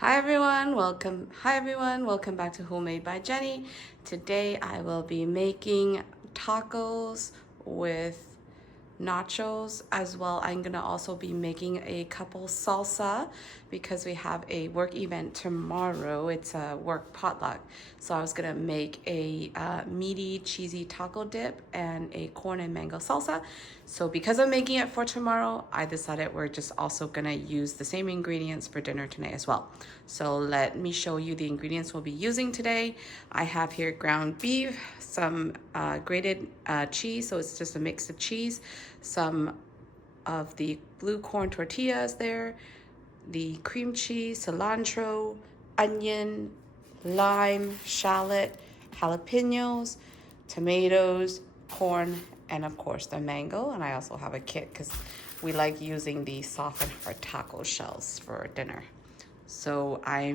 Hi everyone, welcome back to Homemade by Jenny. Today I will be making tacos with nachos as well. I'm gonna also be making a couple salsa because we have a work event tomorrow. It's a work potluck. So I was gonna make a meaty cheesy taco dip and a corn and mango salsa. So because I'm making it for tomorrow, I decided we're just also gonna use the same ingredients for dinner tonight as well. So let me show you the ingredients we'll be using today. I have here ground beef, some grated cheese, so it's just a mix of cheese, some of the blue corn tortillas there, the cream cheese, cilantro, onion, lime, shallot, jalapeños, tomatoes, corn, and of course the mango. And I also have a kit because we like using the soft and hard taco shells for dinner. So I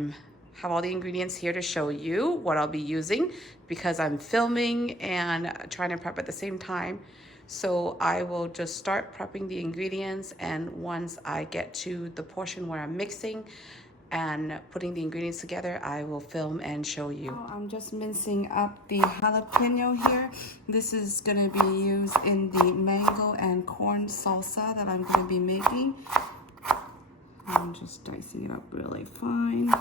have all the ingredients here to show you what I'll be using because I'm filming and trying to prep at the same time. So I will just start prepping the ingredients, and once I get to the portion where I'm mixing and putting the ingredients together, I will film and show you. Oh, I'm just mincing up the jalapeno here. This is gonna be used in the mango and corn salsa that I'm gonna be making. I'm just dicing it up really fine.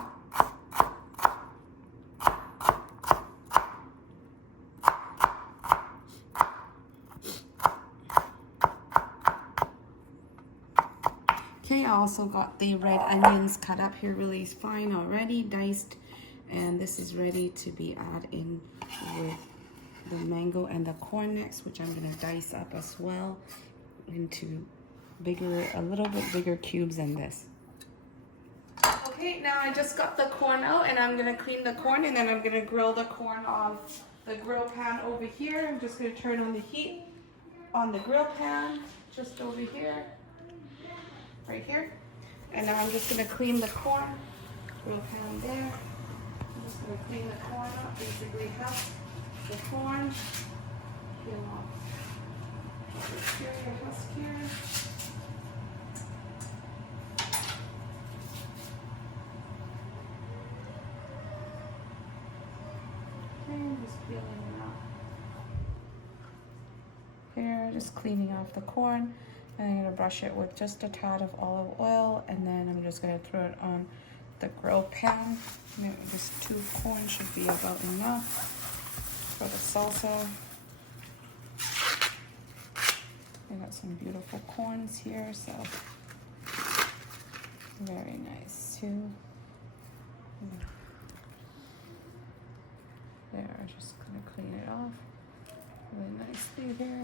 Okay, I also got the red onions cut up here really fine already, diced, and this is ready to be added in with the mango and the corn next, which I'm gonna dice up as well into a little bit bigger cubes than this. Okay, now I just got the corn out and I'm gonna clean the corn and then I'm gonna grill the corn on the grill pan over here. I'm just gonna turn on the heat on the grill pan, just over here, right here. And now I'm just gonna clean the corn, grill pan there. I'm just gonna clean the corn up, basically half the corn, peel off the husk here. Just peeling it off. Here, just cleaning off the corn. And I'm gonna brush it with just a tad of olive oil, and then I'm just gonna throw it on the grill pan. Maybe just 2 corn should be about enough for the salsa. I got some beautiful corns here, so very nice too. There, just gonna clean it off really nicely there.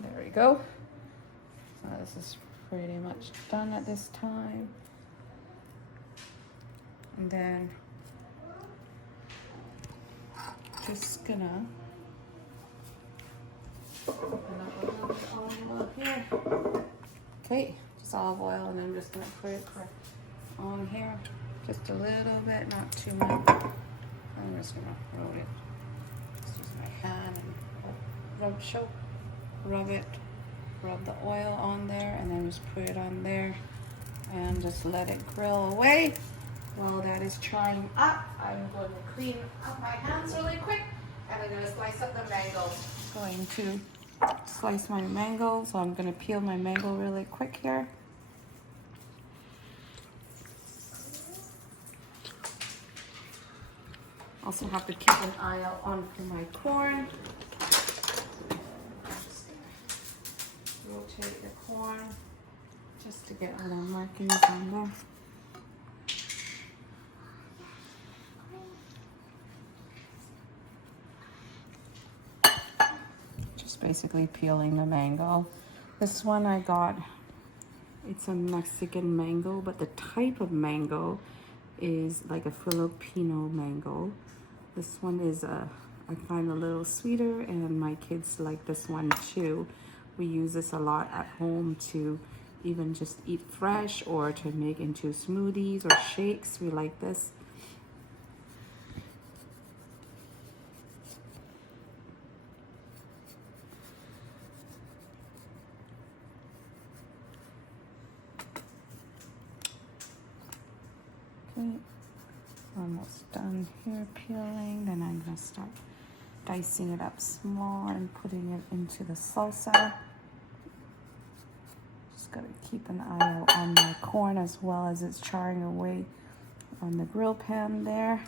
There we go. So this is pretty much done at this time. And then just gonna open up a little bit of olive oil here. Okay, just olive oil, and I'm just gonna put it on here. Just a little bit, not too much. I'm just gonna roll it. Just use my hand and rub the oil on there, and then just put it on there and just let it grill away. While that is charring up, I'm going to clean up my hands really quick, and I'm gonna slice up the mango. Going to slice my mango, so I'm gonna peel my mango really quick here. Also have to keep an eye out on for my corn. I'm just gonna rotate the corn just to get all the markings on there. Just basically peeling the mango. This one I got, it's a Mexican mango, but the type of mango is like a Filipino mango. This one is I find a little sweeter, and my kids like this one too. We use this a lot at home to even just eat fresh or to make into smoothies or shakes. We like this. Okay, almost done here peeling. Then I'm gonna start dicing it up small and putting it into the salsa. Just gotta keep an eye out on my corn as well as it's charring away on the grill pan there.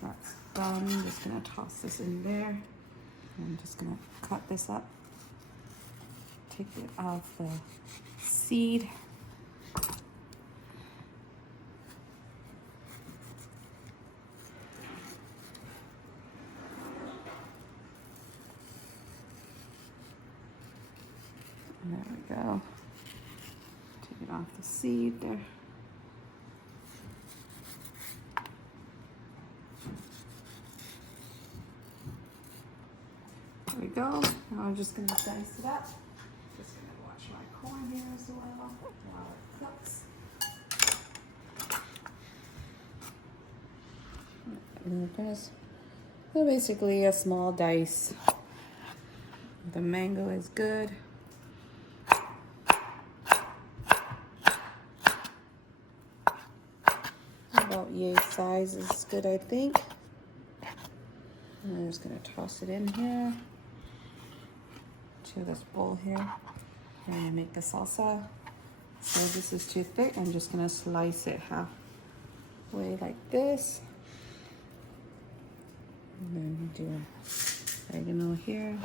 That's done. I'm just gonna toss this in there. I'm just gonna cut this up. Take it off the seed. There we go. Take it off the seed there. There we go. Now I'm just going to dice it up. Just going to watch my corn here as well while it cooks. So basically a small dice. The mango is good. About yay size is good, I think. And I'm just gonna toss it in here to this bowl here. And make the salsa. So this is too thick. I'm just gonna slice it halfway like this. And then do oregano here.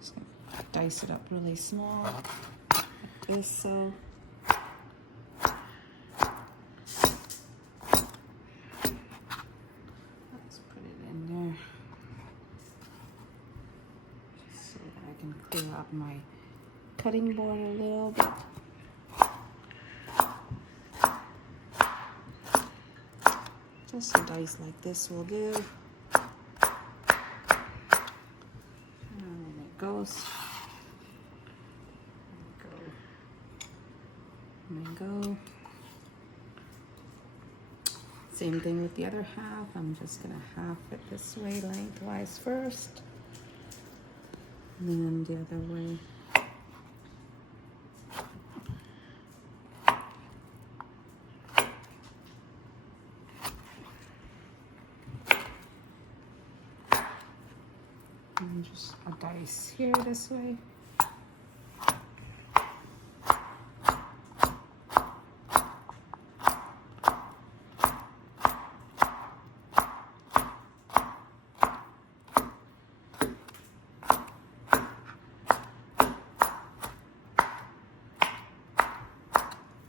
Just gonna dice it up really small like this. So let's put it in there just so that I can clear up my cutting board a little bit. Just a dice like this will do. And it goes. Mango. Same thing with the other half. I'm just gonna half it this way lengthwise first, and then the other way. And just a dice here this way.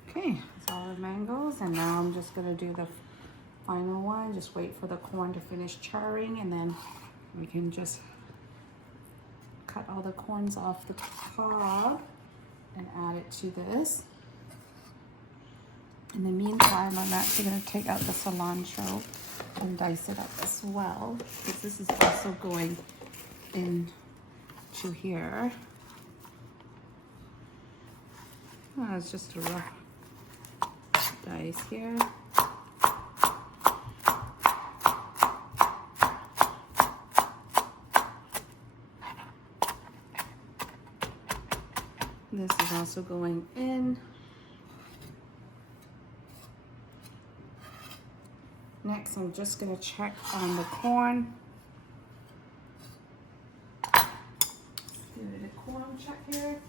Okay, that's all the mangoes, and now I'm just gonna do the final one. Just wait for the corn to finish charring, and then we can just cut all the corns off the cob and add it to this. In the meantime, I'm actually gonna take out the cilantro and dice it up as well, because this is also going into here. Oh, it's just a rough dice here. This is also going in. Next, I'm just gonna check on the corn. Do a corn check here.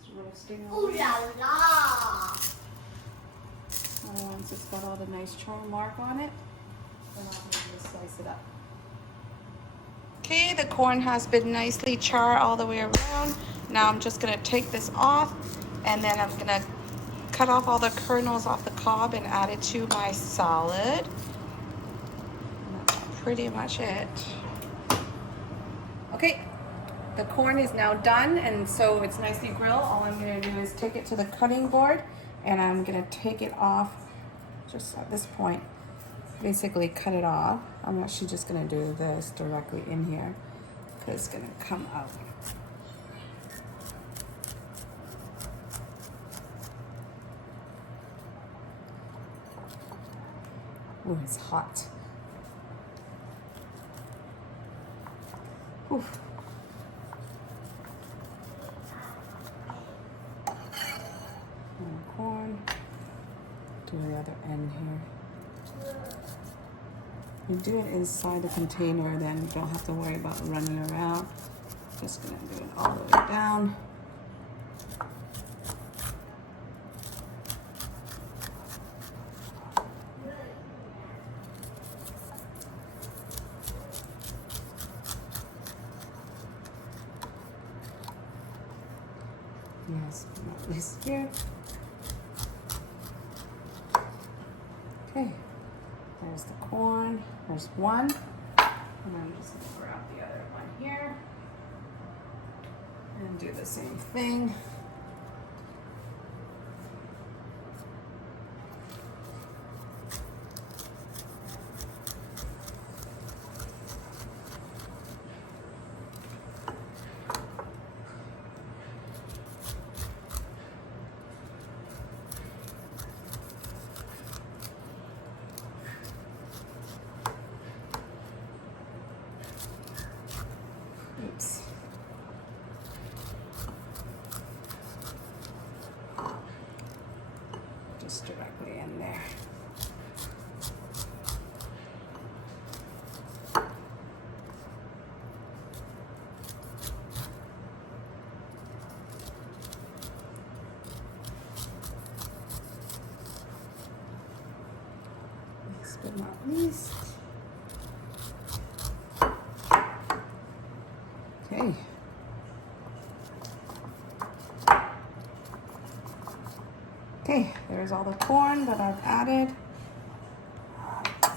It's roasting away. Ooh la la! Once it's got all the nice char mark on it, then I'll just slice it up. Okay, the corn has been nicely charred all the way around. Now I'm just gonna take this off, and then I'm gonna cut off all the kernels off the cob and add it to my salad. And that's pretty much it. Okay, the corn is now done, and so it's nicely grilled. All I'm gonna do is take it to the cutting board, and I'm gonna take it off just at this point. Basically cut it off. I'm actually just gonna do this directly in here because it's gonna come out. Oh, it's hot. Oof. And corn. Do the other end here. You do it inside the container, then you don't have to worry about running around. Just gonna do it all the way down. Yes, at least here. Okay, there's the corn. There's one. And I'm just gonna grab the other one here and do the same thing. Oops. Just directly in there. Last but not least. Okay. Okay, there's all the corn that I've added.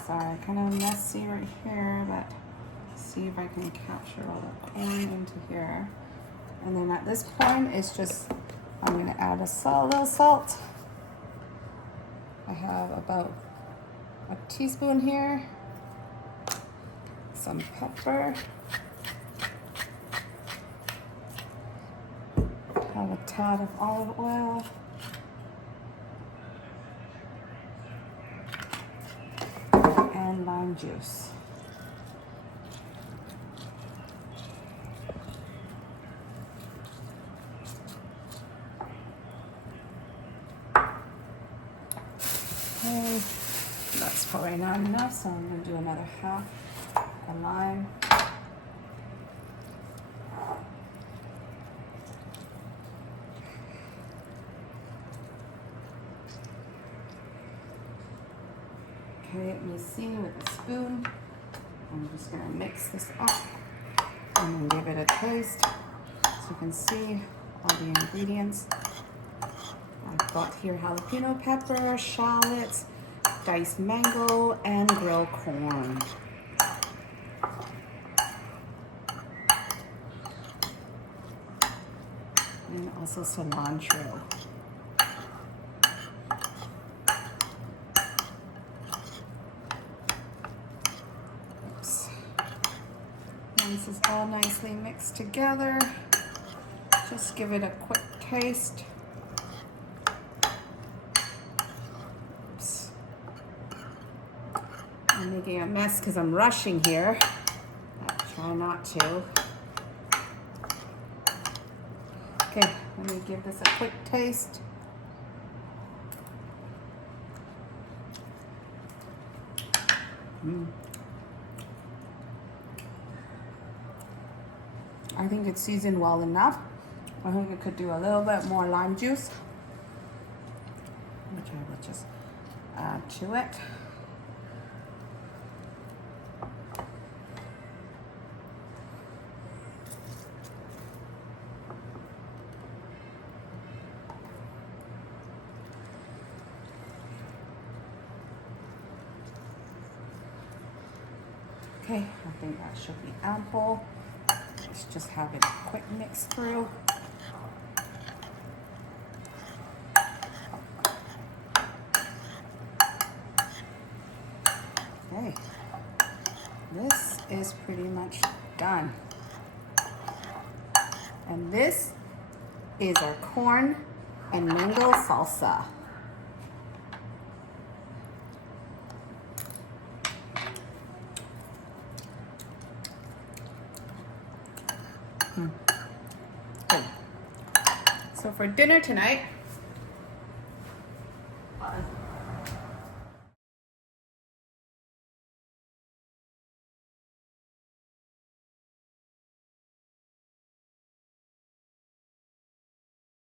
Sorry, kind of messy right here, but see if I can capture all the corn into here. And then at this point, it's just, I'm gonna add a little salt. I have about a teaspoon here. Some pepper. Have a tad of olive oil. And lime juice. Okay, that's probably not enough, so I'm going to do another half a lime. Okay, let me see with a spoon. I'm just gonna mix this up and then give it a taste. So you can see all the ingredients. I've got here jalapeno pepper, shallots, diced mango, and grilled corn. And also cilantro. This is all nicely mixed together. Just give it a quick taste. Oops. I'm making a mess because I'm rushing here. I try not to. Okay, let me give this a quick taste. I think it's seasoned well enough. I think it could do a little bit more lime juice, which I will just add to it. Okay, I think that should be ample. Let's just have it a quick mix through. Okay, this is pretty much done. And this is our corn and mango salsa. Good. So for dinner tonight,